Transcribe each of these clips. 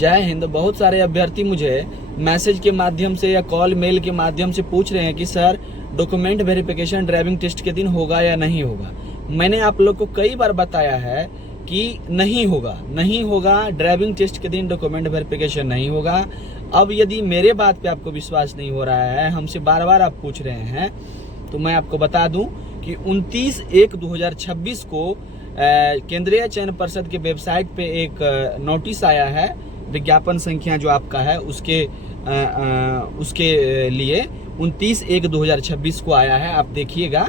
जय हिंद। बहुत सारे अभ्यर्थी मुझे मैसेज के माध्यम से या कॉल मेल के माध्यम से पूछ रहे हैं कि sir document verification driving test के दिन होगा या नहीं होगा। मैंने आप लोग को कई बार बताया है कि नहीं होगा ड्राइविंग टेस्ट के दिन डॉक्यूमेंट वेरिफिकेशन नहीं होगा। अब यदि मेरे बात पे आपको विश्वास नहीं हो रहा है, हमसे बार बार आप पूछ रहे हैं, तो मैं आपको बता दूं कि 29/1/2026 को केंद्रीय चयन परिषद के वेबसाइट पे एक नोटिस आया है, विज्ञापन संख्या जो आपका है उसके लिए 29/1/2026 को आया है। आप देखिएगा,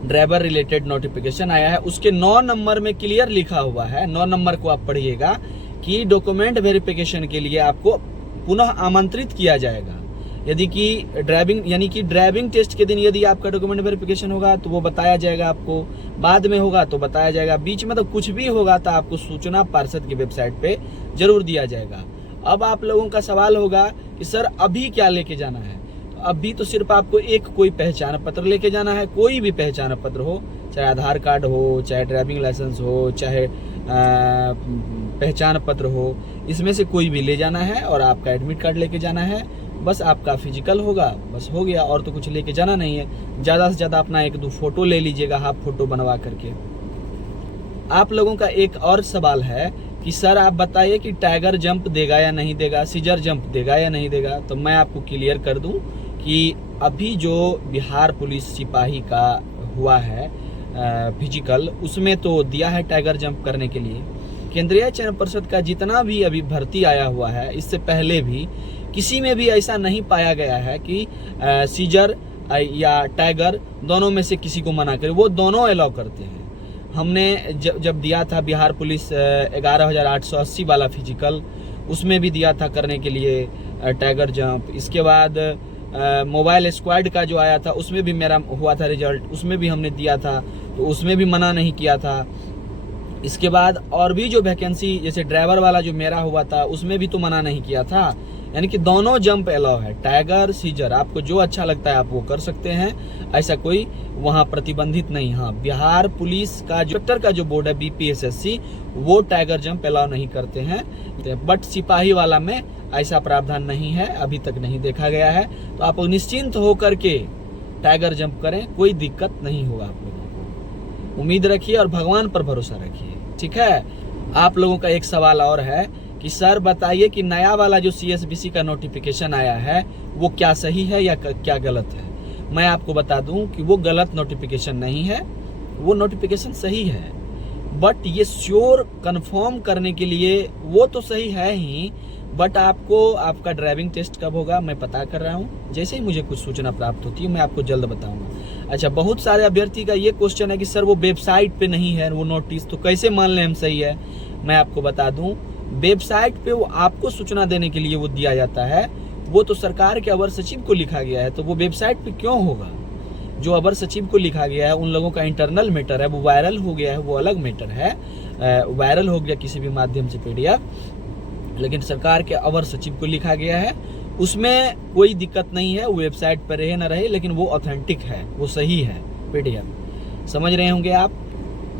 ड्राइवर रिलेटेड नोटिफिकेशन आया है। उसके 9 नंबर में क्लियर लिखा हुआ है, 9 नंबर को आप पढ़िएगा कि डॉक्यूमेंट वेरिफिकेशन के लिए आपको पुनः आमंत्रित किया जाएगा। यदि कि ड्राइविंग टेस्ट के दिन यदि आपका डॉक्यूमेंट वेरिफिकेशन होगा तो वो बताया जाएगा आपको, बाद में होगा तो बताया जाएगा, बीच में तो कुछ भी होगा तो आपको सूचना पार्षद की वेबसाइट पे जरूर दिया जाएगा। अब आप लोगों का सवाल होगा कि सर अभी क्या लेके जाना है? तो अभी तो सिर्फ आपको कोई पहचान पत्र लेके जाना है, कोई भी पहचान पत्र हो, चाहे आधार कार्ड हो, चाहे ड्राइविंग लाइसेंस हो, चाहे पहचान पत्र हो, इसमें से कोई भी ले जाना है और आपका एडमिट कार्ड लेके जाना है। बस आपका फिजिकल होगा, बस हो गया, और तो कुछ लेके जाना नहीं है। ज्यादा से ज्यादा अपना 1-2 फोटो ले लीजिएगा, हाफ फोटो बनवा करके। आप लोगों का एक और सवाल है कि सर आप बताइए कि टाइगर जंप देगा या नहीं देगा, सीजर जंप देगा या नहीं देगा। तो मैं आपको क्लियर कर दूं कि अभी जो बिहार पुलिस सिपाही का हुआ है फिजिकल, उसमें तो दिया है टाइगर जंप करने के लिए। केंद्रीय चयन परिषद का जितना भी अभी भर्ती आया हुआ है, इससे पहले भी किसी में भी ऐसा नहीं पाया गया है कि सीजर या टाइगर दोनों में से किसी को मना करे, वो दोनों अलाउ करते हैं। हमने जब दिया था बिहार पुलिस 11,880 वाला फिजिकल, उसमें भी दिया था करने के लिए टाइगर जंप। इसके बाद मोबाइल स्क्वाड का जो आया था उसमें भी मेरा हुआ था रिजल्ट, उसमें भी हमने दिया था, तो उसमें भी मना नहीं किया था। इसके बाद और भी जो वैकेंसी, जैसे ड्राइवर वाला जो मेरा हुआ था, उसमें भी तो मना नहीं किया था। यानी कि दोनों जंप अलाउ है, टाइगर सीजर, आपको जो अच्छा लगता है आप वो कर सकते हैं, ऐसा कोई वहां प्रतिबंधित नहीं। हाँ, बिहार पुलिस का जो बोर्ड है BPSSC, वो टाइगर जंप अलाउ नहीं करते हैं, बट सिपाही वाला में ऐसा प्रावधान नहीं है, अभी तक नहीं देखा गया है। तो आप निश्चिंत होकर के टाइगर जंप करें, कोई दिक्कत नहीं होगा आप लोगों को। उम्मीद रखिए और भगवान पर भरोसा रखिए, ठीक है। आप लोगों का एक सवाल और है कि सर बताइए कि नया वाला जो CSBC का नोटिफिकेशन आया है वो क्या सही है या क्या गलत है। मैं आपको बता दूं कि वो गलत नोटिफिकेशन नहीं है, वो नोटिफिकेशन सही है, बट ये श्योर कंफर्म करने के लिए वो तो सही है ही, बट आपको आपका ड्राइविंग टेस्ट कब होगा मैं पता कर रहा हूँ। जैसे ही मुझे कुछ सूचना प्राप्त होती है मैं आपको जल्द बताऊंगा। अच्छा, बहुत सारे अभ्यर्थी का ये क्वेश्चन है कि सर वो वेबसाइट पे नहीं है वो नोटिस, तो कैसे मान लें हम सही है। मैं आपको बता दूं, वेबसाइट पे वो आपको सूचना देने के लिए वो दिया जाता है, वो तो सरकार के अवर सचिव को लिखा गया है, तो वो वेबसाइट पे क्यों होगा। जो अवर सचिव को लिखा गया है उन लोगों का इंटरनल मैटर है, वो वायरल हो गया है, वो अलग मैटर है। वायरल हो गया किसी भी माध्यम से PDF, लेकिन सरकार के अवर सचिव को लिखा गया है, उसमें कोई दिक्कत नहीं है। वो वेबसाइट पर रहे ना रहे, लेकिन वो ऑथेंटिक है, वो सही है PDF। समझ रहे होंगे आप।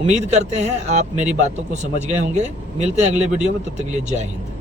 उम्मीद करते हैं आप मेरी बातों को समझ गए होंगे। मिलते हैं अगले वीडियो में, तब तक के लिए जय हिंद।